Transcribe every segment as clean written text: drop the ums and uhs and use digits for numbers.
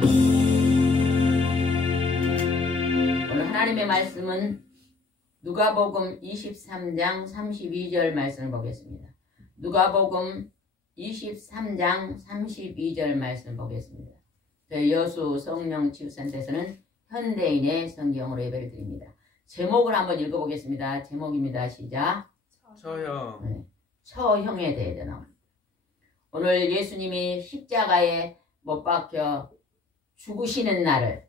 오늘 하나님의 말씀은 누가복음 23장 32절 말씀을 보겠습니다. 누가복음 23장 32절 말씀을 보겠습니다. 저희 여수 성령치유센터에서는 현대인의 성경으로 예배를 드립니다. 제목을 한번 읽어보겠습니다. 제목입니다. 시작. 처형. 네. 처형에 대해 나옵니다. 오늘 예수님이 십자가에 못 박혀 죽으시는 날을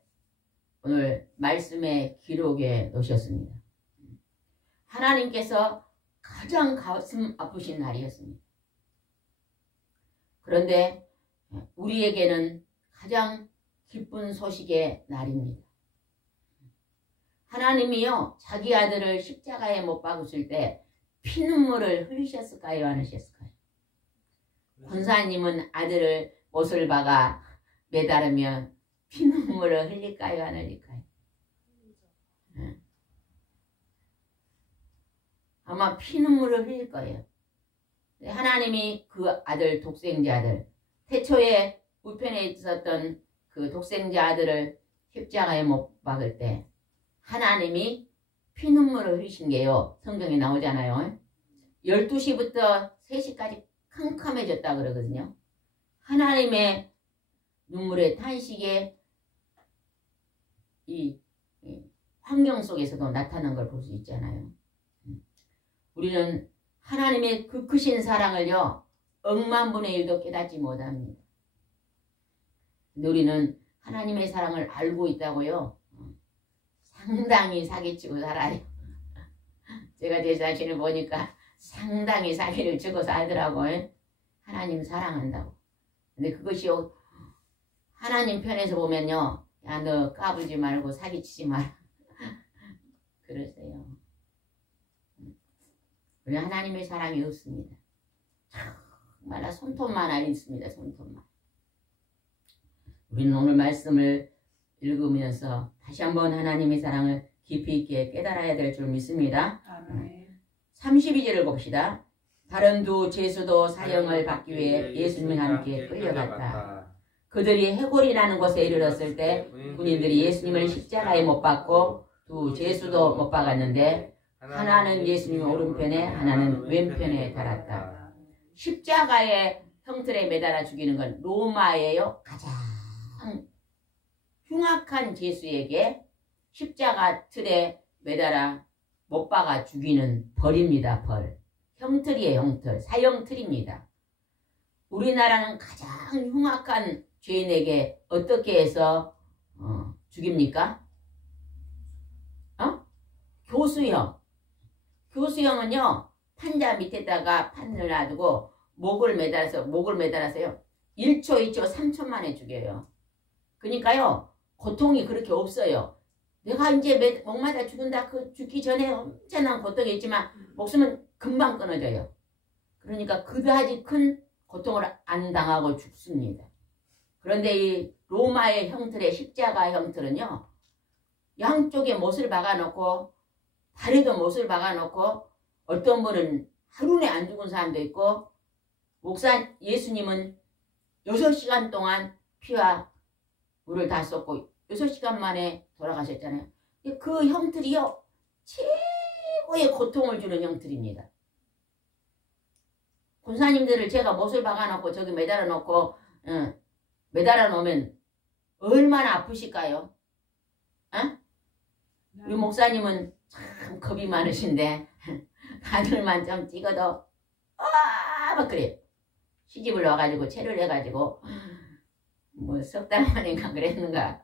오늘 말씀의 기록에 놓으셨습니다. 하나님께서 가장 가슴 아프신 날이었습니다. 그런데 우리에게는 가장 기쁜 소식의 날입니다. 하나님이요 자기 아들을 십자가에 못 박으실 때 피눈물을 흘리셨을까요? 안 흘리셨을까요? 권사님은 아들을 못을 박아 매달으면 피눈물을 흘릴까요? 안 흘릴까요? 아마 피눈물을 흘릴 거예요. 하나님이 그 아들, 독생자 아들, 태초에 우편에 있었던 그 독생자 아들을 십자가에 못 박을 때 하나님이 피눈물을 흘리신 게요. 성경에 나오잖아요. 12시부터 3시까지 캄캄해졌다 그러거든요. 하나님의 눈물의 탄식에 이 환경 속에서도 나타난 걸 볼 수 있잖아요. 우리는 하나님의 그 크신 사랑을요. 억만분의 1도 깨닫지 못합니다. 근데 우리는 하나님의 사랑을 알고 있다고요. 상당히 사기치고 살아요. 제가 제 자신을 보니까 상당히 사기를 치고 살더라고요. 하나님 사랑한다고. 근데 그것이 하나님 편에서 보면요. 야, 너 까불지 말고 사기치지 마라. 그러세요. 우리 하나님의 사랑이 없습니다. 정말 손톱만 안 있습니다. 손톱만. 우리는 오늘 말씀을 읽으면서 다시 한번 하나님의 사랑을 깊이 있게 깨달아야 될 줄 믿습니다. 아멘. 32절을 봅시다. 다른 두 제수도 사형을 받기 위해 예수님과 함께 끌려갔다. 그들이 해골이 나는 곳에 이르렀을 때 군인들이 예수님을 십자가에 못 박고 두 제수도 못 박았는데 하나는 예수님 오른편에 하나는 왼편에 달았다. 십자가의 형틀에 매달아 죽이는 건 로마에요 가장 흉악한 죄수에게 십자가 틀에 매달아 못 박아 죽이는 벌입니다. 벌. 형틀이에요. 형틀. 사형틀입니다. 우리나라는 가장 흉악한 죄인에게 어떻게 해서 죽입니까? 교수형. 교수형은요. 판자 밑에다가 판을 놔두고 목을 매달아서요. 1초, 2초, 3초 만에 죽여요. 그러니까요. 고통이 그렇게 없어요. 내가 이제 목마다 죽은다. 그 죽기 전에 엄청난 고통이 있지만 목숨은 금방 끊어져요. 그러니까 그다지 큰 고통을 안 당하고 죽습니다. 그런데 이 로마의 형틀의 십자가 형틀은요. 양쪽에 못을 박아놓고 다리도 못을 박아놓고 어떤 분은 하루에 안 죽은 사람도 있고 목사 예수님은 6시간 동안 피와 물을 다 쏟고 6시간 만에 돌아가셨잖아요. 그 형틀이요. 최고의 고통을 주는 형틀입니다. 군사님들을 제가 못을 박아놓고 저기 매달아 놓고 매달아 놓으면 얼마나 아프실까요? 우리 목사님은 참 겁이 많으신데 바늘만 좀 찍어도 막 그래요. 시집을 와가지고 체를 해가지고 뭐 석 달 만인가 그랬는가.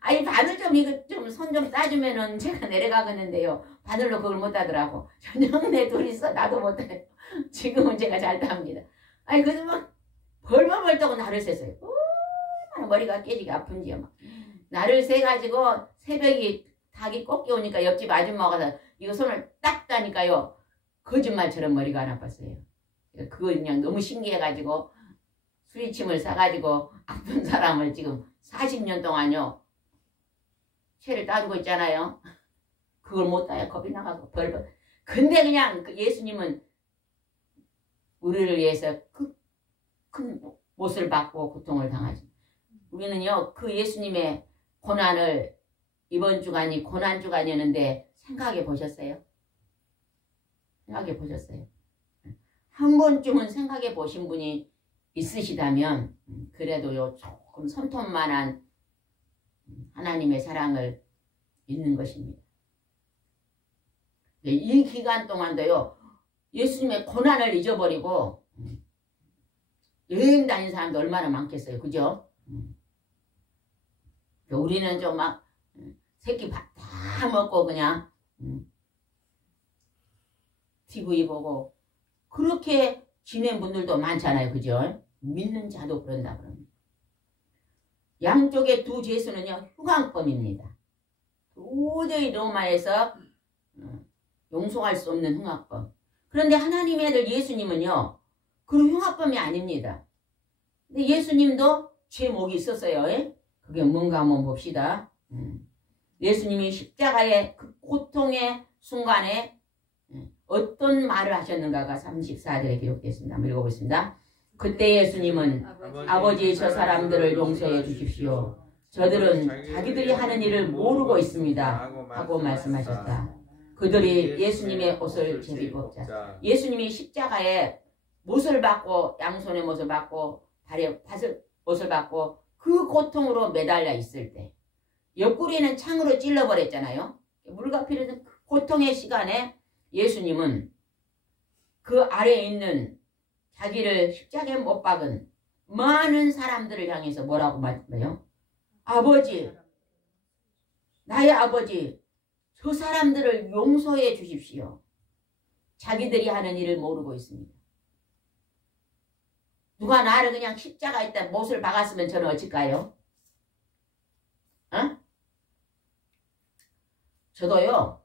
아니 바늘 좀 이거 좀 손 좀 따주면은 제가 내려가겠는데요. 바늘로 그걸 못 따더라고. 저녁내 둘이서 나도 못해. 지금은 제가 잘 땁니다. 아니 그래도 막 벌벌벌 떠고 나를 샜어요. 얼마나 머리가 깨지기 아픈지요. 막. 나를 새가지고 새벽이 닭이 꺾여 오니까 옆집 아줌마가 가서 이거 손을 딱 따니까요. 거짓말처럼 머리가 안 아팠어요. 그거 그냥 너무 신기해가지고 수리침을 사가지고 아픈 사람을 지금 40년 동안요. 채를 따주고 있잖아요. 그걸 못 따요. 겁이 나가고 벌벌. 근데 그냥 그 예수님은 우리를 위해서 큰 못을 받고 고통을 당하지. 우리는요, 그 예수님의 고난을 이번 주간이 고난 주간이었는데 생각해 보셨어요? 생각해 보셨어요? 한 번쯤은 생각해 보신 분이 있으시다면 그래도요, 조금 손톱만한 하나님의 사랑을 잊는 것입니다. 이 기간 동안도요, 예수님의 고난을 잊어버리고 여행 다닌 사람도 얼마나 많겠어요. 그죠? 우리는 좀 막 새끼 밥 다 먹고 그냥 TV 보고 그렇게 지낸 분들도 많잖아요. 그죠? 믿는 자도 그런다 그럽니다. 양쪽의 두 죄수는요, 흉악범입니다. 도저히 로마에서 용서할 수 없는 흉악범. 그런데 하나님의 아들 예수님은요, 그런 흉악범이 아닙니다. 근데 예수님도 죄목이 있었어요. 그게 뭔가 한번 봅시다. 예수님이 십자가의 그 고통의 순간에 어떤 말을 하셨는가가 34절에 기록되어 있습니다. 한번 읽어보겠습니다. 그때 예수님은 아버지 저 사람들을 용서해 주십시오. 저들은 자기들이 하는 일을 모르고 있습니다. 하고 말씀하셨다. 그들이 예수님의 옷을 제비 뽑자. 예수님이 십자가에 못을 받고 양손에 못을 받고 발에 못을 받고 그 고통으로 매달려 있을 때 옆구리는 창으로 찔러버렸잖아요. 물가피는 고통의 시간에 예수님은 그 아래에 있는 자기를 십자가에 못 박은 많은 사람들을 향해서 뭐라고 말해요? 아버지, 나의 아버지, 저 사람들을 용서해 주십시오. 자기들이 하는 일을 모르고 있습니다. 누가 나를 그냥 십자가에 못을 박았으면 저는 어쩔까요? 저도요,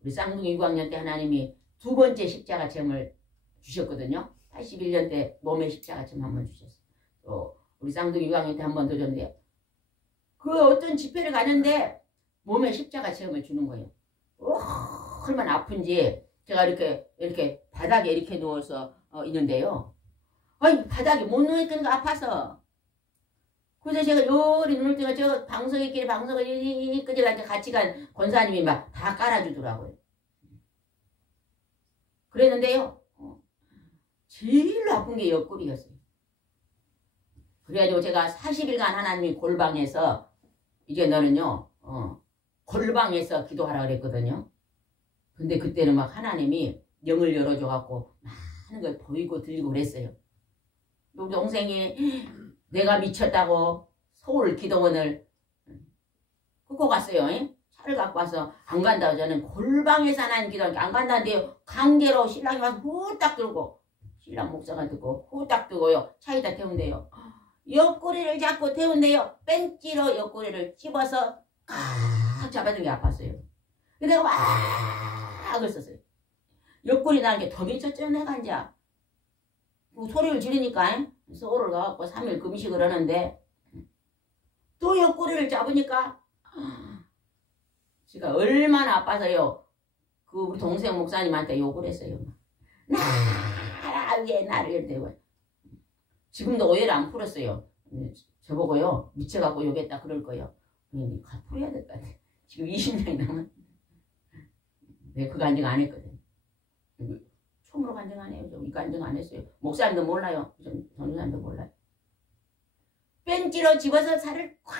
우리 쌍둥이 6학년 때 하나님이 두 번째 십자가 체험을 주셨거든요. 81년 때 몸에 십자가 체험 한 번 주셨어요. 또 우리 쌍둥이 6학년 때 한 번 더 줬는데 그 어떤 집회를 가는데 몸에 십자가 체험을 주는 거예요. 얼마나 아픈지 제가 이렇게 바닥에 이렇게 누워서 있는데요. 아니 바닥에 못 누워있던 거 아파서. 그래서 제가 요리 누울 때가 저 방석이끼리 방석을 이끌어가지고 같이 간 권사님이 막 다 깔아주더라고요. 그랬는데요. 제일 아픈 게 옆구리였어요. 그래가지고 제가 40일간 하나님이 골방에서 이제 너는요. 골방에서 기도하라 그랬거든요. 근데 그때는 막 하나님이 영을 열어줘갖고 많은 걸 보이고 들리고 그랬어요. 우리 동생이 내가 미쳤다고 서울 기도원을 끌고 갔어요. 차를 갖고 와서 안 간다고 저는 골방에서 하나님 기도하니까 안 간다는데요. 강제로 신랑이 와서 후딱 들고 신랑 목사가 듣고 후딱 들고요. 차에다 태운대요. 옆구리를 잡고 태운대요. 벤치로 옆구리를 집어서 꽉 잡아준 게 아팠어요. 내가 막 그랬었어요. 옆구리 나는 게 더 미쳤죠. 내가 이제 소리를 지르니까 서울을 가갖고 3일 금식을 하는데 또 옆구리를 잡으니까 제가 얼마나 아파서요. 그 우리 동생 목사님한테 욕을 했어요. 나를 이렇게 지금도 오해를 안 풀었어요. 저보고요 미쳐갖고 욕했다 그럴 거예요. 풀어야 될 것 같아. 지금 20년이 넘은 내가 그 간증 안 했거든. 처음으로 간증 안 해요. 이 간증 안 했어요. 목사님도 몰라요. 전도사님도 몰라요. 벤치로 집어서 살을 꽉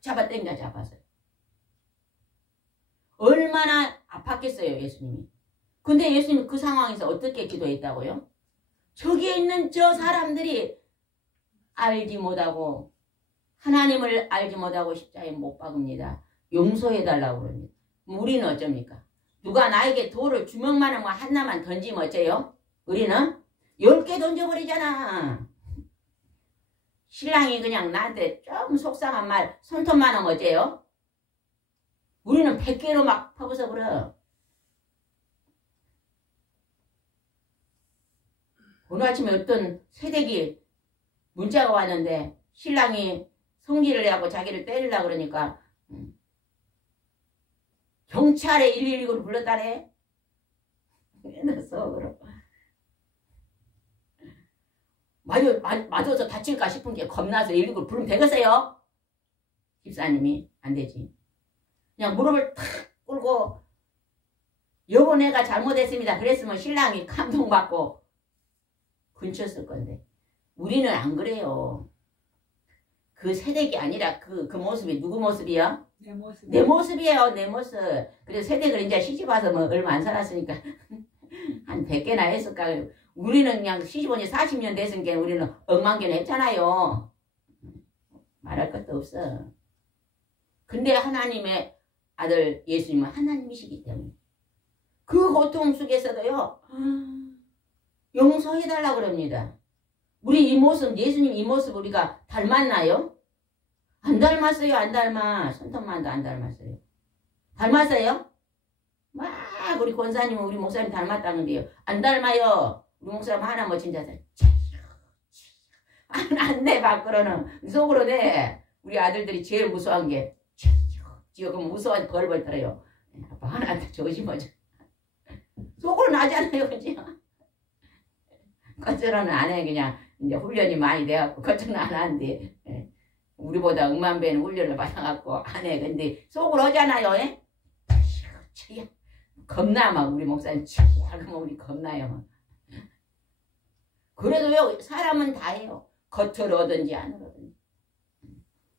잡아 당겨 잡았어요. 얼마나 아팠겠어요 예수님이. 근데 예수님이 그 상황에서 어떻게 기도했다고요? 저기에 있는 저 사람들이 알지 못하고 하나님을 알지 못하고 십자가에 못 박습니다. 용서해달라고 그럽니다. 우리는 어쩝니까? 누가 나에게 돌을 주먹만한 거 하나만 던지면 어째요? 우리는 10개 던져버리잖아. 신랑이 그냥 나한테 좀 속상한 말 손톱만 하면 어째요? 우리는 100개로 막 퍼부서 그래. 오늘 아침에 어떤 새댁이 문자가 왔는데 신랑이 성질을 내고 자기를 때리려고 그러니까 경찰에 119를 불렀다네. 맨날 속으로. 맞아서 다칠까 싶은 게 겁나서 119를 부르면 되겠어요? 집사님이 안 되지. 그냥 무릎을 탁 꿇고 여보 내가 잘못했습니다. 그랬으면 신랑이 감동받고 근쳤을 건데 우리는 안 그래요. 그 세대기 아니라 그 모습이 누구 모습이야? 내 모습. 내 모습이에요. 내 모습. 그래서 세대를 이제 시집 와서 뭐 얼마 안 살았으니까 한 100개나 했을까. 우리는 그냥 시집 온 지 40년 됐으니까 우리는 억만개는 했잖아요. 말할 것도 없어. 근데 하나님의 아들 예수님은 하나님이시기 때문에 그 고통 속에서도요 용서해달라고 그럽니다. 우리 이 모습, 예수님 이 모습 우리가 닮았나요? 안 닮았어요. 안 닮아. 손톱만도 안 닮았어요. 닮았어요? 막 우리 권사님은 우리 목사님 닮았다는데요. 안 닮아요. 우리 목사님 하나 멋진 자세. 안 돼. 밖으로는. 속으로 돼. 우리 아들들이 제일 무서운 게 지금 무서운 벌벌 떨어요. 아빠 하나한테 조심하자. 속으로 나잖아요. 그죠? 겉으로는 안 해. 그냥 이제 훈련이 많이 돼갖고 겉으로는 안 하는데 우리보다 억만 배는 훈련을 받아갖고 안 해. 근데 속으로 하잖아요. 에? 겁나 막 우리 목사님 그러면 우리 겁나요. 그래도요 사람은 다 해요. 겉으로 오든지 안으로 오든지.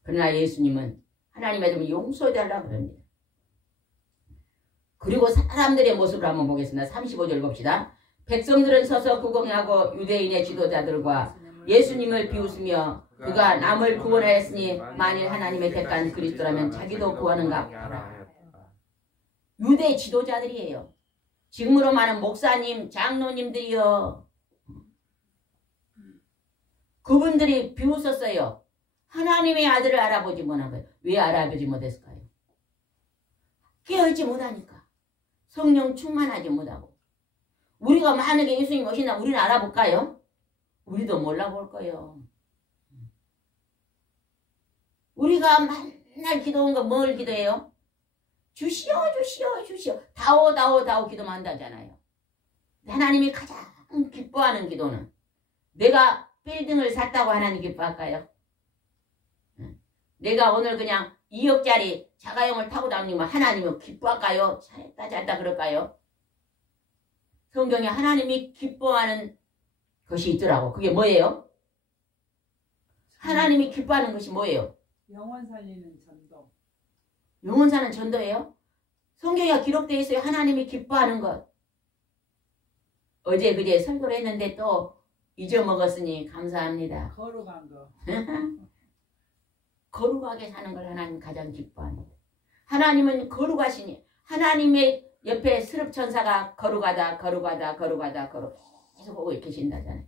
그러나 예수님은 하나님의 좀 용서해달라고 그럽니다. 그리고 사람들의 모습을 한번 보겠습니다. 35절 봅시다. 백성들은 서서 구경하고 유대인의 지도자들과 예수님을 비웃으며 그가 남을 구원하였으니 만일 하나님의 택한 그리스도라면 자기도 구하는가 하라. 유대 지도자들이에요. 지금으로 말하는 목사님, 장로님들이요. 그분들이 비웃었어요. 하나님의 아들을 알아보지 못한 거예요. 왜 알아보지 못했을까요? 깨어있지 못하니까. 성령 충만하지 못하고. 우리가 만약에 예수님 오신다 우리는 알아볼까요? 우리도 몰라볼 거예요. 우리가 맨날 기도한 거 뭘 기도해요? 주시오 주시오 주시오. 다오 다오 다오 기도만 한다잖아요. 하나님이 가장 기뻐하는 기도는 내가 빌딩을 샀다고 하나님 기뻐할까요? 내가 오늘 그냥 2억짜리 자가용을 타고 다니면 하나님은 기뻐할까요? 잘했다 잘했다 그럴까요? 성경에 하나님이 기뻐하는 것이 있더라고. 그게 뭐예요? 하나님이 기뻐하는 것이 뭐예요? 영혼 살리는 전도. 영혼 사는 전도예요? 성경에 기록되어 있어요. 하나님이 기뻐하는 것. 어제 그제 설교를 했는데 또 잊어먹었으니 감사합니다. 거룩한 거. 거룩하게 사는 걸 하나님 가장 기뻐합니다. 하나님은 거룩하시니 하나님의 옆에 스럽천사가 거룩하다 거룩하다 거룩하다 거룩 계속 보고 계신다잖아요.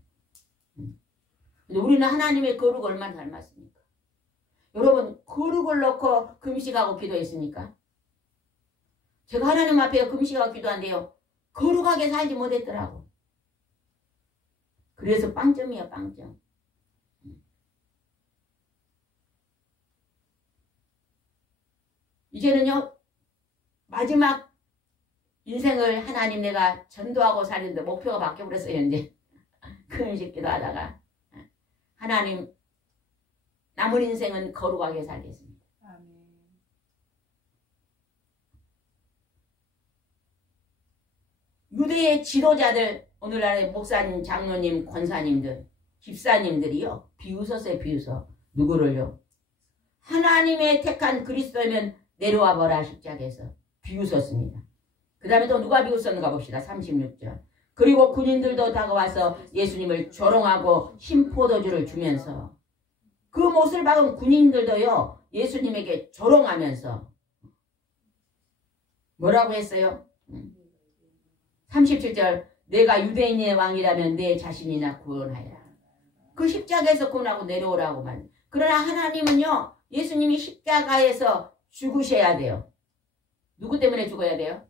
근데 우리는 하나님의 거룩을 얼마나 닮았습니까? 여러분 거룩을 놓고 금식하고 기도했습니까? 제가 하나님 앞에 금식하고 기도한대요. 거룩하게 살지 못했더라고. 그래서 빵점이야 빵점. 이제는요 마지막 인생을 하나님 내가 전도하고 사는데 목표가 바뀌어버렸어요. 이제 금식 기도하다가 하나님 남은 인생은 거룩하게 살겠습니다. 아멘. 유대의 지도자들 오늘날의 목사님, 장로님, 권사님들, 집사님들이요 비웃었어요. 비웃어. 누구를요? 하나님의 택한 그리스도면 내려와 보라 십자가에서 비웃었습니다. 그 다음에 또 누가 비웃었는가 봅시다. 36절. 그리고 군인들도 다가와서 예수님을 조롱하고 신포도주를 주면서 그 못을 박은 군인들도요 예수님에게 조롱하면서 뭐라고 했어요? 37절 내가 유대인의 왕이라면 내 자신이나 구원하여라. 그 십자가에서 구원하고 내려오라고 말. 그러나 하나님은요 예수님이 십자가에서 죽으셔야 돼요. 누구 때문에 죽어야 돼요?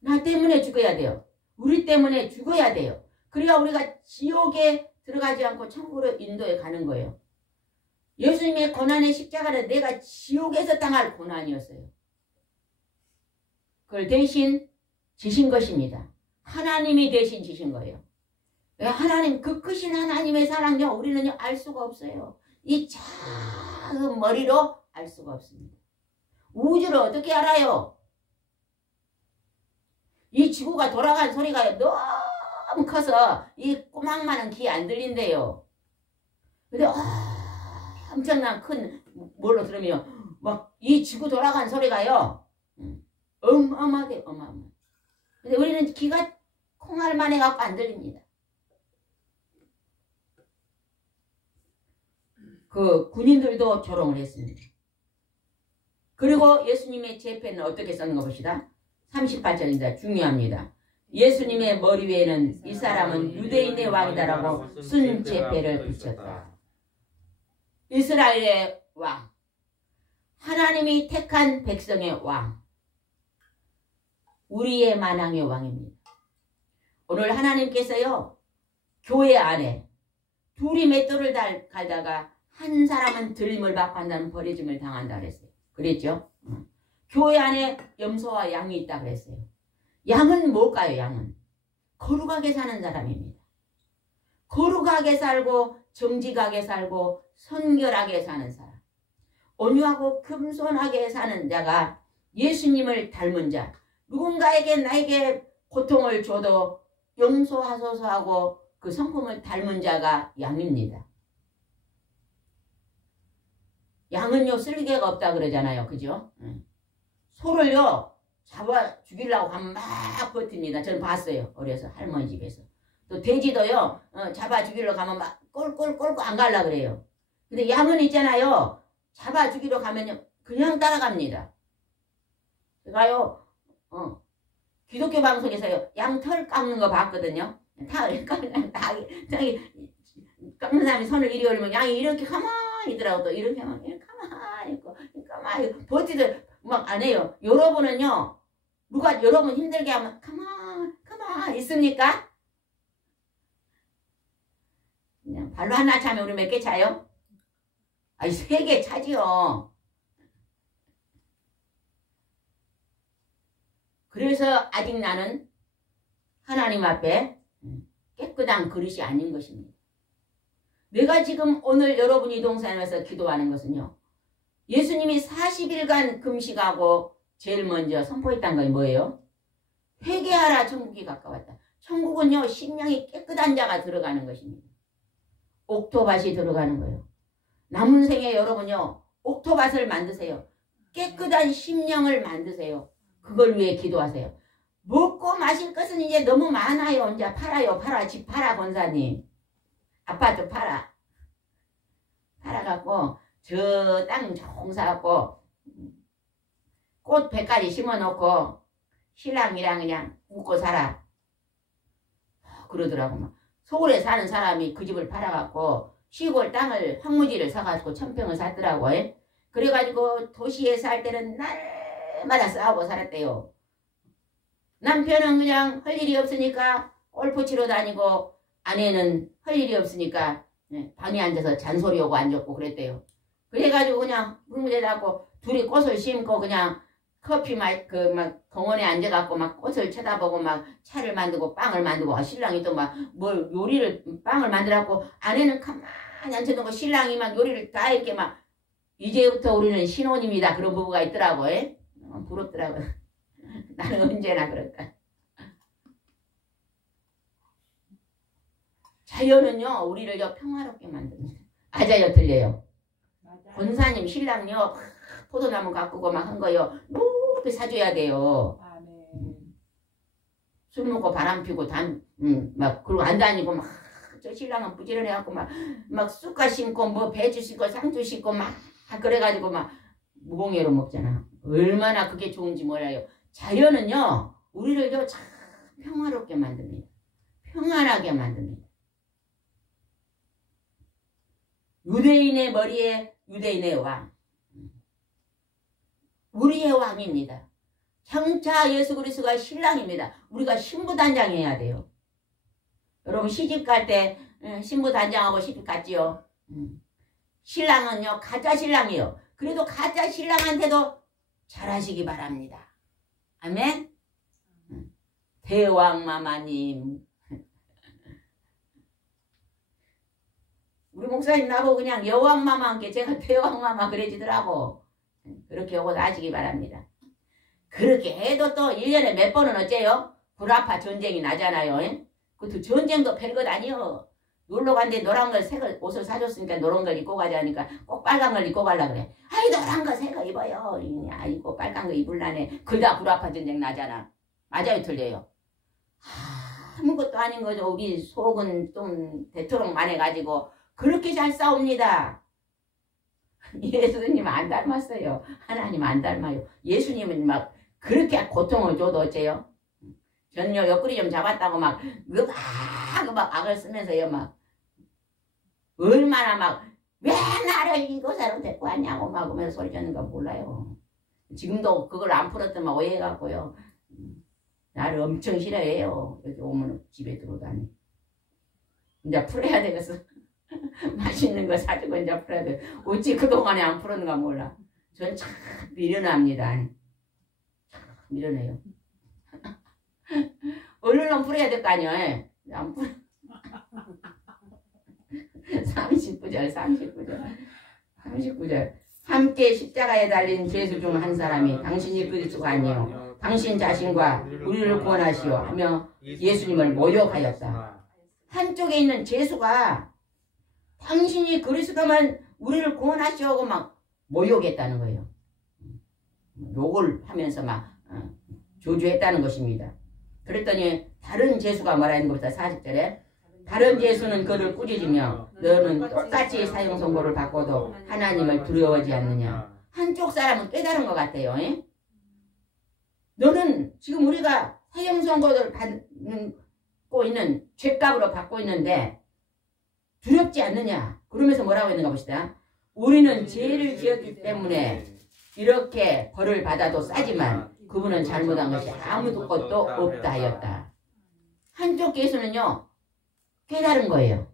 나 때문에 죽어야 돼요. 우리 때문에 죽어야 돼요. 그래야 우리가 지옥에 들어가지 않고 천국으로 인도에 가는 거예요. 예수님의 고난의 십자가는 내가 지옥에서 당할 고난이었어요. 그걸 대신 지신 것입니다. 하나님이 대신 지신 거예요. 하나님, 그 크신 하나님의 사랑요, 우리는요, 알 수가 없어요. 이 작은 머리로 알 수가 없습니다. 우주를 어떻게 알아요? 이 지구가 돌아간 소리가 너무 커서 이 꼬막만한 귀에 안 들린대요. 근데 엄청난 큰 뭘로 들으면 막 이 지구 돌아간 소리가요, 어마어마하게 어마어마. 근데 우리는 귀가 콩알만 해갖고 안 들립니다. 그 군인들도 조롱을 했습니다. 그리고 예수님의 제패는 어떻게 썼는 거 봅시다. 38절입니다. 중요합니다. 예수님의 머리 위에는 이 사람은 유대인의 왕이다라고 쓴 제패를 붙였다. 이스라엘의 왕, 하나님이 택한 백성의 왕, 우리의 만왕의 왕입니다. 오늘 하나님께서요, 교회 안에 둘이 맷돌을 갈다가 한 사람은 들림을 받고 한다는 버려짐을 당한다 그랬어요. 그랬죠? 교회 안에 염소와 양이 있다 그랬어요. 양은 뭘까요? 양은 거룩하게 사는 사람입니다. 거룩하게 살고 정직하게 살고 선결하게 사는 사람, 온유하고 겸손하게 사는 자가 예수님을 닮은 자, 누군가에게 나에게 고통을 줘도 용서하소서 하고 그 성품을 닮은 자가 양입니다. 양은요, 쓸개가 없다 그러잖아요. 그죠? 소를요, 잡아 죽이려고 하면 막 버팁니다. 저는 봤어요. 어려서 할머니 집에서. 또 돼지도요, 잡아 죽이려고 하면 막 꼴꼴꼴꼴 안 갈라 그래요. 근데 양은 있잖아요. 잡아 죽이러 가면요, 그냥 따라갑니다. 제가요, 기독교 방송에서요, 양털 깎는 거 봤거든요. 깎는 사람이 손을 이리 올리면 양이 이렇게 가만히 있더라고. 또 이렇게 하면 가만히 있고 가만히 버티들 막 안 해요. 여러분은요, 누가 여러분 힘들게 하면 가만 있습니까? 그냥 발로 하나 차면 우리 몇 개 차요? 아니 3개 차지요. 그래서 아직 나는 하나님 앞에 깨끗한 그릇이 아닌 것입니다. 내가 지금 오늘 여러분이 동산에서 기도하는 것은요, 예수님이 40일간 금식하고 제일 먼저 선포했던 건 뭐예요? 회개하라, 천국이 가까웠다. 천국은요, 심령이 깨끗한 자가 들어가는 것입니다. 옥토밭이 들어가는 거예요. 남은 생에 여러분요, 옥토밭을 만드세요. 깨끗한 심령을 만드세요. 그걸 위해 기도하세요. 먹고 마실 것은 이제 너무 많아요. 이제 팔아요. 집 팔아, 권사님. 아파트 팔아갖고 저 땅 종사갖고 꽃 100가지 심어놓고 신랑이랑 그냥 웃고 살아. 그러더라고. 막. 서울에 사는 사람이 그 집을 팔아갖고 시골 땅을 황무지를 사가지고 1000평을 샀더라고. 그래가지고 도시에 살 때는 날마다 싸우고 살았대요. 남편은 그냥 할 일이 없으니까 골프 치러 다니고 아내는 할 일이 없으니까 방에 앉아서 잔소리하고 앉았고 그랬대요. 그래가지고 그냥 흙무대다고 둘이 꽃을 심고 그냥 커피 막 공원에 앉아갖고 막 꽃을 쳐다보고 막 차를 만들고 빵을 만들고, 신랑이 또 막 뭘 요리를 빵을 만들었고 아내는 가만히 앉혀놓고 신랑이 막 요리를 다 이렇게 막 이제부터 우리는 신혼입니다. 그런 부부가 있더라고. 부럽더라고. 나는 언제나 그럴까. 자연은요, 우리를 평화롭게 만듭니다. 맞아요, 틀려요? 권사님 신랑요, 포도나무 가꾸고 막 한 거요, 높이 사줘야 돼요. 술 먹고 바람 피고 막 그리고 안 다니고 막 저 신랑은 부지런해갖고 막 쑥갓 심고 뭐 배추 심고 상추 심고 막 그래가지고 막 무공예로 먹잖아. 얼마나 그게 좋은지 몰라요. 자연은요, 우리를 참 평화롭게 만듭니다. 평안하게 만듭니다. 유대인의 머리에 유대인의 왕, 우리의 왕입니다. 장차 예수 그리스도가 신랑입니다. 우리가 신부단장해야 돼요. 여러분 시집 갈 때 신부단장하고 시집 갔지요. 신랑은요, 가짜 신랑이에요. 그래도 가짜 신랑한테도 잘하시기 바랍니다. 아멘. 대왕마마님 우리 목사님 나보고 그냥 여왕마마 한게 제가 대왕마마 그래지더라고. 그렇게 오고 나시기 바랍니다. 그렇게 해도 또 1년에 몇 번은 어째요? 불아파 전쟁이 나잖아요. 그것도 전쟁도 별것 아니요. 놀러 간데 노란 걸 새 걸 옷을 사줬으니까 노란 걸 입고 가자니까 꼭 빨간 걸 입고 가려 그래. 아이 노란 거 새 거 입어요. 아이고 빨간 거 입을라네. 그다 불아파 전쟁 나잖아. 맞아요 틀려요? 아무것도 아닌 거죠. 우리 속은 좀 대토록 만해가지고 그렇게 잘 싸웁니다. 예수님 안 닮았어요. 하나님 안 닮아요. 예수님은 막 그렇게 고통을 줘도 어째요? 저는요 옆구리 좀 잡았다고 막 악을 쓰면서요 막 얼마나 막 왜 나를 이곳으로 데리고 왔냐고 막 하면서 소리 지르는 거 몰라요. 지금도 그걸 안 풀었더만 오해해갖고요 나를 엄청 싫어해요. 여기 오면 집에 들어오다니 이제 풀어야 되겠어. 맛있는 거 사주고 이제 풀어야 돼. 어찌 그동안에 안 풀었는가 몰라. 전 참 미련합니다. 참 미련해요. 얼른 풀어야 될 거 아니에요. 안 풀어. 39절 함께 십자가에 달린 죄수 중 한 사람이 당신이 그리스도가 아니요 당신 자신과 우리를 구원하시오 하며 예수님을 모욕하였다. 한쪽에 있는 죄수가 당신이 그리스도만 우리를 구원하시오고 막 모욕했다는 거예요. 욕을 하면서 막 조주했다는 것입니다. 그랬더니 다른 죄수가 뭐라 했는 것보다 40절에 다른 죄수는 그를 꾸짖으며 너는 똑같이 사형 선고를 받고도 하나님을 두려워하지 않느냐. 한쪽 사람은 깨달은 것 같아요. 너는 지금 우리가 사형 선고를 받고 있는 죄값으로 받고 있는데 두렵지 않느냐. 그러면서 뭐라고 했는가 봅시다. 우리는 죄를 지었기 때문에 이렇게 벌을 받아도 싸지만 그분은 잘못한 것이 아무것도 없다 하였다. 한쪽 개수는요 깨달은 거예요.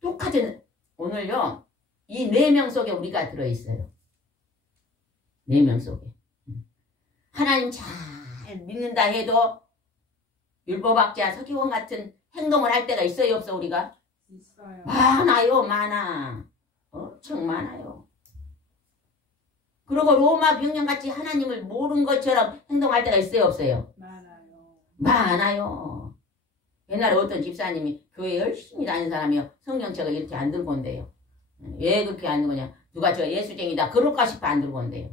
똑같은 오늘요 이 4명 속에 우리가 들어있어요. 4명 속에 하나님 잘 믿는다 해도 율법학자 서기관 같은 행동을 할 때가 있어요 없어 우리가? 있어요. 많아요. 많아. 엄청 많아요. 그리고 로마 병령같이 하나님을 모르는 것처럼 행동할 때가 있어요 없어요? 많아요. 많아요. 옛날에 어떤 집사님이 교회 열심히 다니는 사람이요 성경책을 이렇게 안 들고 온대요. 왜 그렇게 안 들고 오냐. 누가 저 예수쟁이다 그럴까 싶어 안 들고 온대요.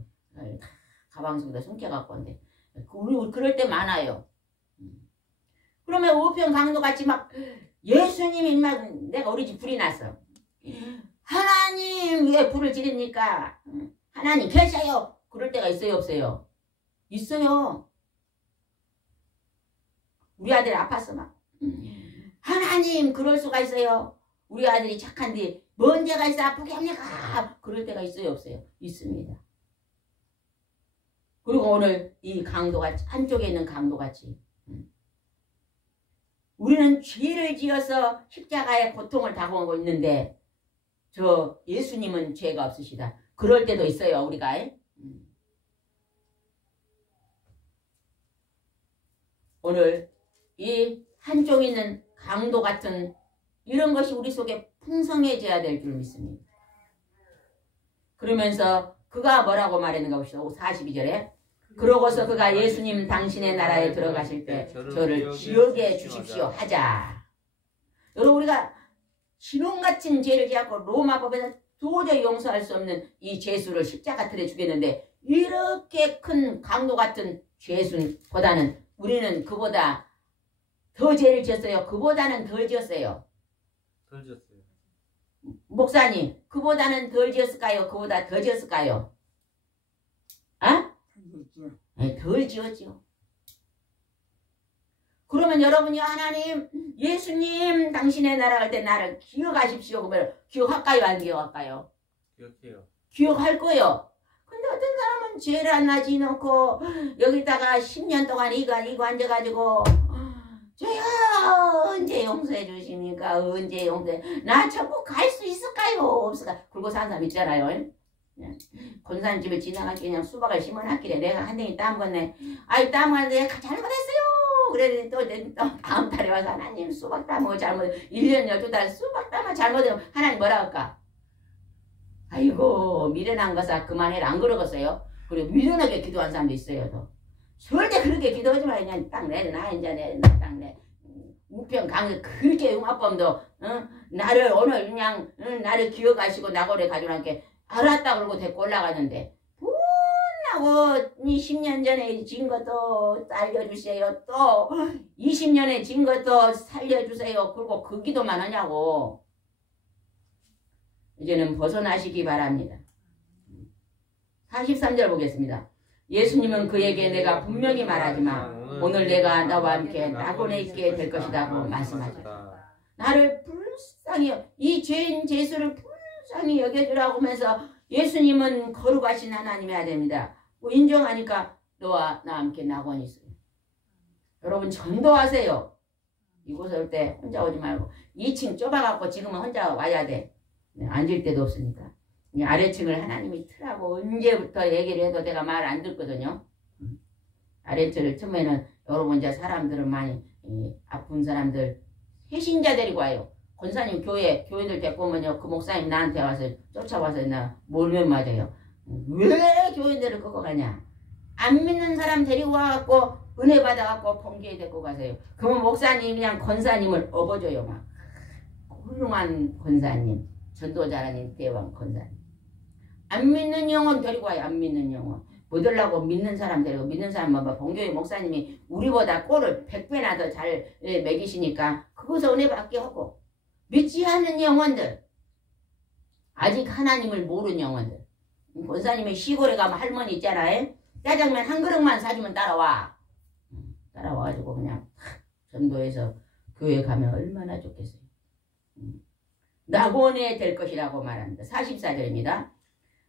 가방 속에다 숨겨갖고 온대. 우리 그럴 때 많아요. 그러면 우편 강도같이 막 예수님이 막 내가 우리 집 불이 났어. 하나님 왜 불을 지릅니까? 하나님 계셔요. 그럴 때가 있어요 없어요? 있어요. 우리 아들 아팠어 막. 하나님 그럴 수가 있어요. 우리 아들이 착한데 뭔 죄가 있어 아프게 합니까? 그럴 때가 있어요 없어요? 있습니다. 그리고 오늘 이 강도같이 한쪽에 있는 강도같이 우리는 죄를 지어서 십자가의 고통을 당하고 있는데 저 예수님은 죄가 없으시다. 그럴 때도 있어요 우리가. 오늘 이 한쪽에 있는 강도 같은 이런 것이 우리 속에 풍성해져야 될 줄 믿습니다. 그러면서 그가 뭐라고 말했는가 봅시다. 42절에 그러고서 그가 예수님 당신의 나라에 들어가실 때 저를 기억해 주십시오 하자. 여러분 우리가 신혼 같은 죄를 지었고 로마법에서 도저히 용서할 수 없는 이 죄수를 십자가 틀에 죽였는데 이렇게 큰 강도 같은 죄수보다는 우리는 그보다 더 죄를 지었어요. 그보다는 덜 지었어요. 덜 지었어요. 목사님 그보다는 덜 지었을까요? 그보다 더 지었을까요? 아? 네, 덜 지었죠. 그러면 여러분이 하나님 예수님 당신의 나라 갈 때 나를 기억하십시오. 그러면 기억할까요? 안 기억할까요? 기억해요. 기억할 거예요. 근데 어떤 사람은 죄를 안 나지 놓고 여기다가 10년 동안 이거 앉아가지고 저야 언제 용서해 주십니까? 언제 용서해? 나 천국 갈 수 있을까요? 없을까? 그러고 사는 사람 있잖아요. 권사님 집에 지나갈 때 그냥 수박을 심어놨길래 내가 한 댕이 따먹었네. 아이 따먹었는데 잘못했어요. 그랬더니 또 다음 달에 와서 하나님 수박 따먹어 잘못 1년 12달 수박 따먹어 잘못하면 하나님 뭐라 할까? 아이고 미련한 것아 그만해라 안 그러겠어요? 그리고 미련하게 기도한 사람도 있어요. 또. 절대 그렇게 기도하지 마. 그냥 딱 내려놔 이제 내려놔 딱 내. 우편 강의 그렇게 흉악범도 나를 오늘 그냥 나를 기억하시고 나고래 가지고한테 알았다 그러고 데리고 올라가는데 분하고 10년 전에 진 것도 살려주세요. 또 20년에 진 것도 살려주세요. 그리고 그 기도만 하냐고. 이제는 벗어나시기 바랍니다. 43절 보겠습니다. 예수님은 그에게 내가 분명히 말하지만 오늘 내가 너와 함께 낙원에 있게 될 것이라고 말씀하셨다. 나를 불쌍히 이 죄인 죄수를 불쌍히 여겨주라고 하면서 예수님은 거룩하신 하나님이어야 됩니다. 인정하니까 너와 나 함께 낙원이 있어요. 여러분 전도하세요. 이곳에 올 때 혼자 오지 말고 2층 좁아갖고 지금은 혼자 와야 돼. 앉을 데도 없으니까. 아래층을 하나님이 트라고 언제부터 얘기를 해도 내가 말 안 듣거든요. 아래층을 처음에는 여러분 이제 사람들은 많이 아픈 사람들 해신자 데리고 와요. 권사님 교인들 데리고 오면요. 그 목사님 나한테 와서 쫓아와서 나 몰면 맞아요. 왜 교인들을 끌고 가냐. 안 믿는 사람 데리고 와갖고 은혜 받아갖고 봉기에 데리고 가세요. 그러면 목사님 그냥 권사님을 업어줘요. 막 훌륭한 권사님. 전도자라는 대왕 권사님. 안 믿는 영혼 데리고 와요. 안 믿는 영혼. 뭐들라고 믿는 사람 데리고 믿는 사람 뭐 본교회 목사님이 우리보다 꼴을 100배나 더 잘 먹이시니까 그것을 은혜 받게 하고 믿지 않는 영혼들 아직 하나님을 모르는 영혼들 권사님의 시골에 가면 할머니 있잖아요. 짜장면 한 그릇만 사주면 따라와. 따라와가지고 그냥 전도해서 교회 가면 얼마나 좋겠어요. 낙원에 될 것이라고 말합니다. 44절입니다.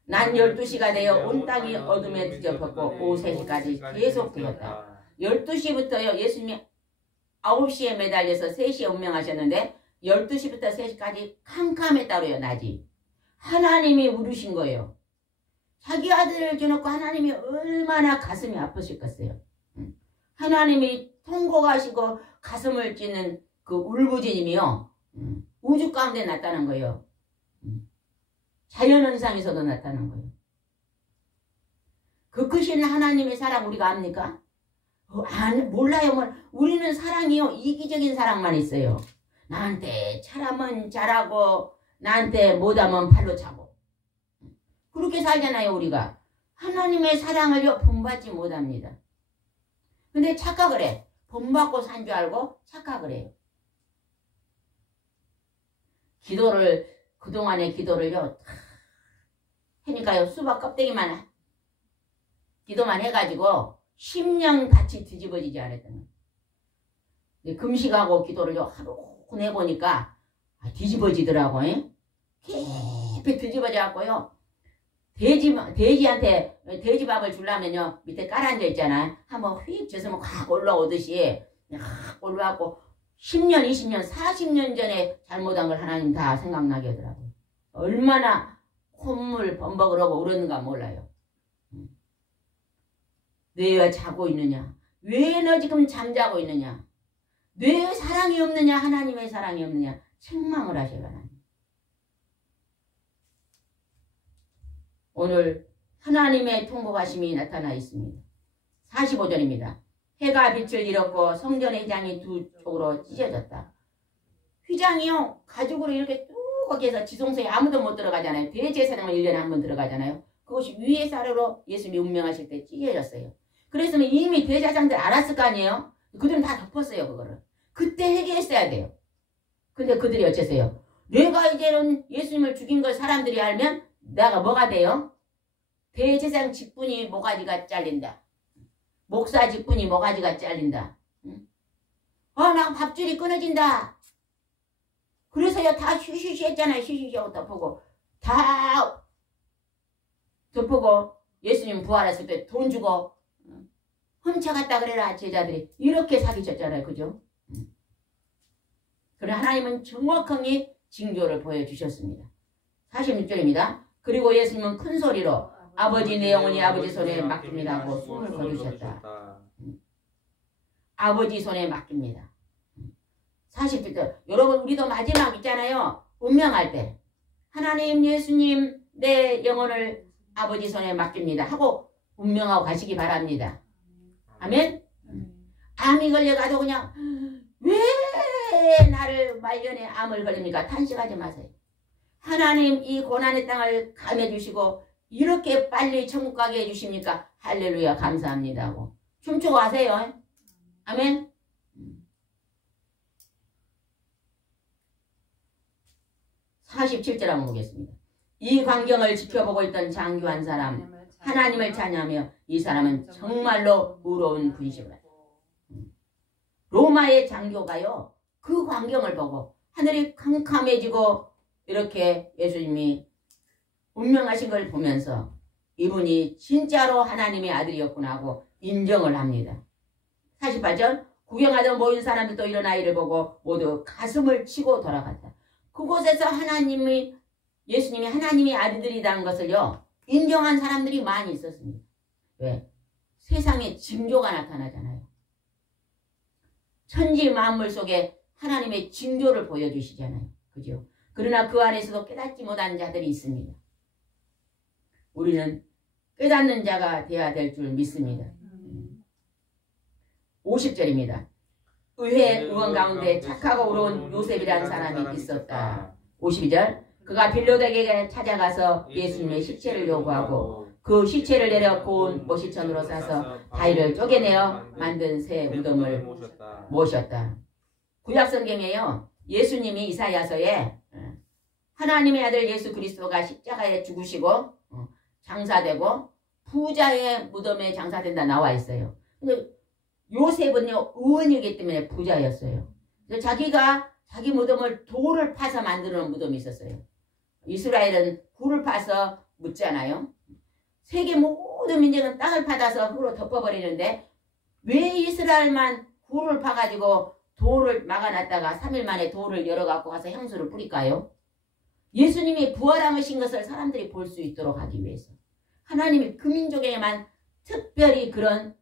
난 12시가 되어 온 땅이 어둠에 뒤덮였고 오후 3시까지 계속 되었다. 12시부터요. 예수님이 9시에 매달려서 3시에 운명하셨는데 12시부터 3시까지 캄캄했다고요. 낮이. 하나님이 울으신 거예요. 자기 아들을 줘놓고 하나님이 얼마나 가슴이 아프실겠어요. 하나님이 통곡하시고 가슴을 찢는 그 울부짖음이요. 우주 가운데 나타난 거예요. 자연현상에서도 나타난 거예요. 그 크신 하나님의 사랑 우리가 압니까? 몰라요. 우리는 사랑이요. 이기적인 사랑만 있어요. 나한테 잘하면 잘하고 나한테 못하면 팔로 차고. 그렇게 살잖아요. 우리가. 하나님의 사랑을요. 본받지 못합니다. 근데 착각을 해. 본받고 산 줄 알고 착각을 해요. 기도를 그동안의 기도를요. 하니까요. 수박 껍데기만 기도만 해가지고 10년 같이 뒤집어지지 않았던 거예요. 금식하고 기도를요. 하루 내보니까 뒤집어지더라고요. 깊이 뒤집어져갖고요. 돼지한테 돼지밥을 주려면요. 밑에 깔아앉아 있잖아요. 한번 휙 젖으면 확 올라오듯이 확 올라와갖고 10년, 20년, 40년 전에 잘못한 걸 하나님 다 생각나게 하더라고요. 얼마나 콧물 범벅을 하고 울었는가 몰라요. 왜 자고 있느냐? 왜 너 지금 잠자고 있느냐? 왜 사랑이 없느냐? 하나님의 사랑이 없느냐? 책망을 하셔요. 하나님. 오늘 하나님의 통곡하심이 나타나 있습니다. 45절입니다. 해가 빛을 잃었고 성전의 휘장이 두 쪽으로 찢어졌다. 휘장이요. 가죽으로 이렇게 뚜껑 해서 지성소에 아무도 못 들어가잖아요. 대제사장은 1년에 한 번 들어가잖아요. 그것이 위에 쌀으로 예수님이 운명하실 때 찢어졌어요. 그랬으면 이미 대제사장들 알았을 거 아니에요. 그들은 다 덮었어요. 그거를. 그때 회개했어야 돼요. 근데 그들이 어째서요? 내가 이제는 예수님을 죽인 걸 사람들이 알면 내가 뭐가 돼요? 대제사장 직분이 모가지가 잘린다. 목사 직분이 모가지가 잘린다. 응? 나 밥줄이 끊어진다. 그래서요 다 쉬쉬쉬 했잖아요. 쉬쉬쉬 하고 덮고 다 덮고 예수님 부활했을 때 돈 주고 훔쳐갔다 그래라 제자들이 이렇게 사기쳤잖아요. 그죠? 그래 하나님은 정확하게 징조를 보여주셨습니다. 46절입니다. 그리고 예수님은 큰 소리로 아버지 내 영혼이 아버지 손에 맡깁니다 하고 숨을 거두셨다. 아버지 손에 맡깁니다. 40절. 여러분 우리도 마지막 있잖아요. 운명할 때 하나님 예수님 내 영혼을 아버지 손에 맡깁니다 하고 운명하고 가시기 바랍니다. 아멘. 암이 걸려가도 그냥 왜 나를 말년에 암을 걸립니까? 탄식하지 마세요. 하나님 이 고난의 땅을 감해주시고 이렇게 빨리 천국 가게 해주십니까? 할렐루야 감사합니다 하고 춤추고 하세요. 아멘. 47절 한번 보겠습니다. 이 광경을 지켜보고 있던 장교 한 사람 하나님을 찬양하며 이 사람은 정말로 의로운 분이시라. 로마의 장교가요 그 광경을 보고 하늘이 캄캄해지고 이렇게 예수님이 운명하신 걸 보면서 이분이 진짜로 하나님의 아들이었구나 하고 인정을 합니다. 48절. 구경하던 모인 사람들도 일어나 이를 보고 모두 가슴을 치고 돌아갔다. 그곳에서 예수님이 하나님의 아들이라는 것을요 인정한 사람들이 많이 있었습니다. 왜? 세상에 징조가 나타나잖아요. 천지 만물 속에 하나님의 징조를 보여주시잖아요. 그죠? 그러나 그 안에서도 깨닫지 못한 자들이 있습니다. 우리는 깨닫는 자가 되어야 될 줄 믿습니다. 50절입니다. 의회 의원 가운데 착하고 의로운 요셉이라는 사람이 있었다. 52절. 그가 빌로덱에게 찾아가서 예수님의 시체를 요구하고 그 시체를 내려 고운 모시천으로 싸서 다리를 쪼개내어 만든 새 무덤을 모셨다. 구약성경에요. 예수님이 이사야서에 하나님의 아들 예수 그리스도가 십자가에 죽으시고 장사되고 부자의 무덤에 장사된다 나와 있어요. 근데 요셉은요 의원이기 때문에 부자였어요. 자기가 자기 무덤을 돌을 파서 만드는 무덤이 있었어요. 이스라엘은 굴을 파서 묻잖아요. 세계 모든 민족은 땅을 파다서 굴로 덮어버리는데 왜 이스라엘만 굴을 파가지고 돌을 막아놨다가 3일 만에 돌을 열어갖고 가서 향수를 뿌릴까요? 예수님이 부활하신 것을 사람들이 볼 수 있도록 하기 위해서 하나님이 그 민족에만 특별히 그런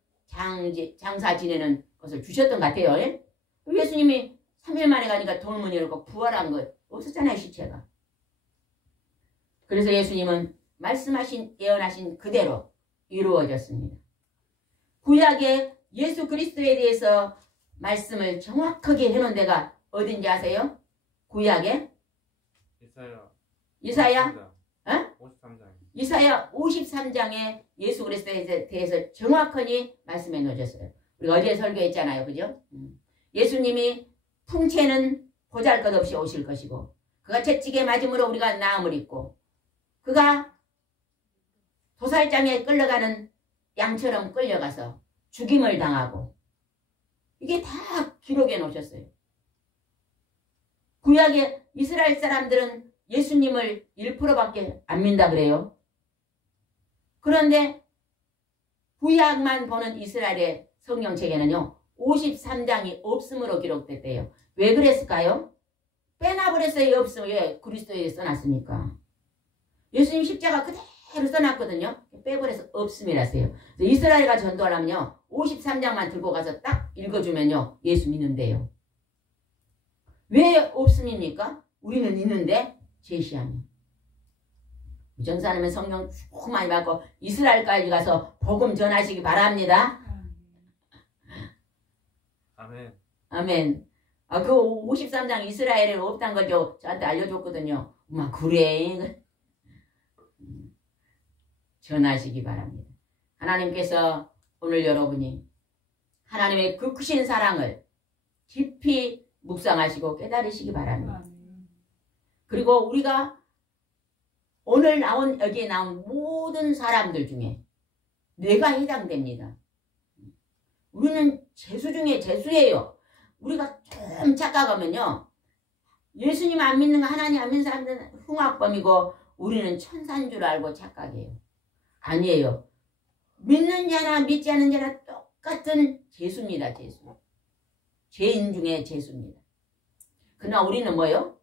장사 지내는 것을 주셨던 것 같아요. 예? 예수님이 3일 만에 가니까 돌문 열고 부활한 것 없었잖아요. 시체가. 그래서 예수님은 말씀하신 예언하신 그대로 이루어졌습니다. 구약에 예수 그리스도에 대해서 말씀을 정확하게 해놓은 데가 어딘지 아세요? 구약에? 이사야? 53장. 이사야 53장에 예수 그리스도에 대해서 정확하게 말씀해 놓으셨어요. 우리가 어제 설교했잖아요. 그죠? 예수님이 풍채는 보잘것없이 오실 것이고 그가 채찍에 맞음으로 우리가 나음을 입고 그가 도살장에 끌려가는 양처럼 끌려가서 죽임을 당하고 이게 다 기록해 놓으셨어요. 구약의 이스라엘 사람들은 예수님을 1%밖에 안 믿는다 그래요. 그런데 구약만 보는 이스라엘의 성경책에는요 53장이 없음으로 기록됐대요. 왜 그랬을까요? 빼놔버렸어요. 없으면 왜 그리스도에 써놨습니까? 예수님 십자가 그대로 써놨거든요. 빼버려서 없음이라서요. 이스라엘과 전도하려면요 53장만 들고 가서 딱 읽어주면요 예수 믿는데요. 왜 없음입니까? 우리는 있는데 제시하면. 전사님은 성령 쭉 많이 받고 이스라엘까지 가서 복음 전하시기 바랍니다. 아멘. 아멘. 그 53장 이스라엘에 없다는 거죠. 저한테 알려줬거든요. 엄마 그래. 전하시기 바랍니다. 하나님께서 오늘 여러분이 하나님의 그 크신 사랑을 깊이 묵상하시고 깨달으시기 바랍니다. 그리고 우리가 오늘 여기에 나온 모든 사람들 중에 내가 해당됩니다. 우리는 재수 중에 재수예요. 우리가 좀 착각하면요. 예수님 안 믿는 거 하나님 안 믿는 사람들은 흉악범이고 우리는 천사인 줄 알고 착각해요. 아니에요. 믿는 자나 믿지 않는 자나 똑같은 재수입니다. 재수. 죄인 중에 재수입니다. 그러나 우리는 뭐요?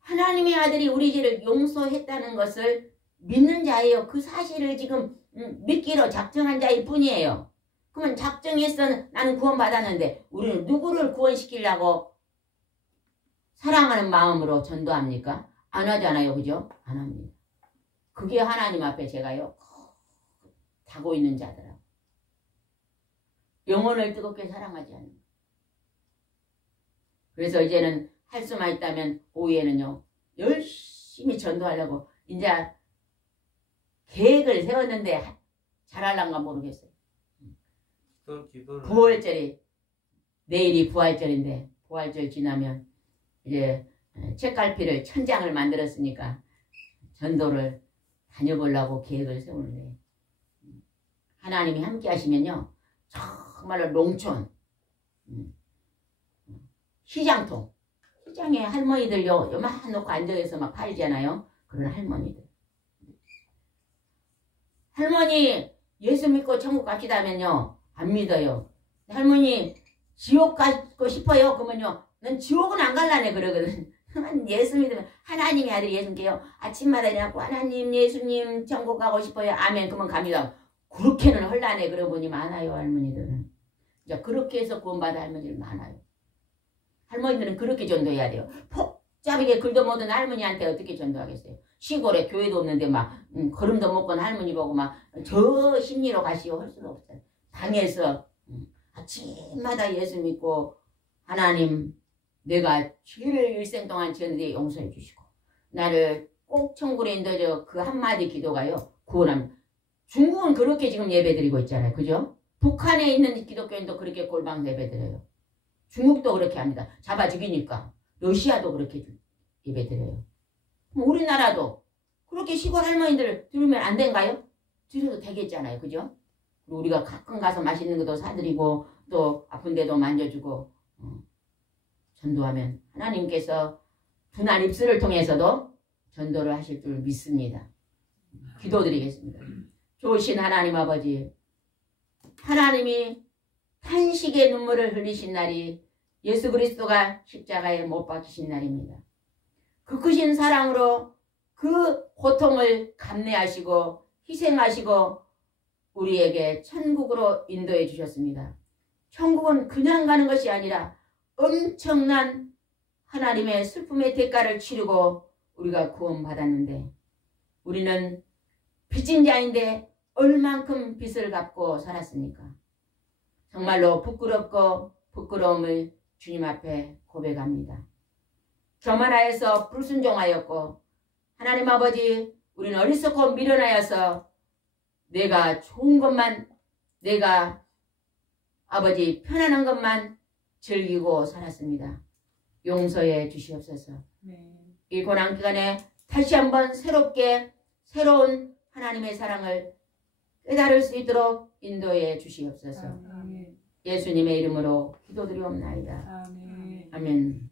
하나님의 아들이 우리 죄를 용서했다는 것을 믿는 자예요. 그 사실을 지금 믿기로 작정한 자일 뿐이에요. 그러면 작정했어. 나는 구원받았는데 우리는 누구를 구원시키려고 사랑하는 마음으로 전도합니까? 안 하잖아요. 그죠? 안 합니다. 그게 하나님 앞에 제가요 자고 있는 자들하고 영혼을 뜨겁게 사랑하지 않는. 그래서 이제는 할 수만 있다면 오후에는요 열심히 전도하려고 이제 계획을 세웠는데 잘할란가 모르겠어요. 기도를 9월절이 내일이 부활절인데 부활절 지나면 이제 책갈피를 1000장을 만들었으니까 전도를 다녀보려고 계획을 세우는데 하나님이 함께 하시면요 정말로 농촌 시장통 시장에 할머니들요 요만 놓고 앉아서 막 팔잖아요. 그런 할머니들 할머니 예수 믿고 천국 갑시다 하면요 안 믿어요. 할머니 지옥 가고 싶어요. 그러면요 난 지옥은 안 갈라네 그러거든. 예수 믿으면 하나님의 아들이 예수님께요 아침마다 일어나고 하나님 예수님 천국 가고 싶어요. 아멘. 그러면 갑니다. 그렇게는 헐라네 그러고 보니 많아요 할머니들은. 이제 그렇게 해서 구원받은 할머니들 많아요. 할머니들은 그렇게 전도해야 돼요. 복잡하게 글도 못 듣는 할머니한테 어떻게 전도하겠어요. 시골에 교회도 없는데 막 걸음도 못 건 할머니 보고 막 저 심리로 가시오 할 수는 없어요. 방에서 아침마다 예수 믿고 하나님 내가 죄를 일생 동안 지었는데 용서해 주시고 나를 꼭 천국에 인도해줘. 그 한마디 기도가요 구원합니다. 중국은 그렇게 지금 예배드리고 있잖아요. 그죠? 북한에 있는 기독교인도 그렇게 골방 예배드려요. 중국도 그렇게 합니다. 잡아 죽이니까. 러시아도 그렇게 예배드려요. 우리나라도 그렇게 시골 할머니들 들으면 안 된가요? 들어도 되겠잖아요. 그죠? 우리가 가끔 가서 맛있는 것도 사드리고 또 아픈 데도 만져주고 전도하면 하나님께서 분한 입술을 통해서도 전도를 하실 줄 믿습니다. 기도드리겠습니다. 좋으신 하나님 아버지, 하나님이 탄식의 눈물을 흘리신 날이 예수 그리스도가 십자가에 못 박히신 날입니다. 그 크신 사랑으로 그 고통을 감내하시고 희생하시고 우리에게 천국으로 인도해 주셨습니다. 천국은 그냥 가는 것이 아니라 엄청난 하나님의 슬픔의 대가를 치르고 우리가 구원받았는데 우리는 빚진 자인데 얼만큼 빚을 갚고 살았습니까? 정말로 부끄럽고 부끄러움을 주님 앞에 고백합니다. 교만하여서 불순종하였고 하나님 아버지 우리는 어리석고 미련하여서 내가 좋은 것만 내가 아버지 편안한 것만 즐기고 살았습니다. 용서해 주시옵소서. 네. 이 고난기간에 다시 한번 새롭게 새로운 하나님의 사랑을 깨달을 수 있도록 인도해 주시옵소서. 아멘. 예수님의 이름으로 기도드리옵나이다. 아멘. 아멘.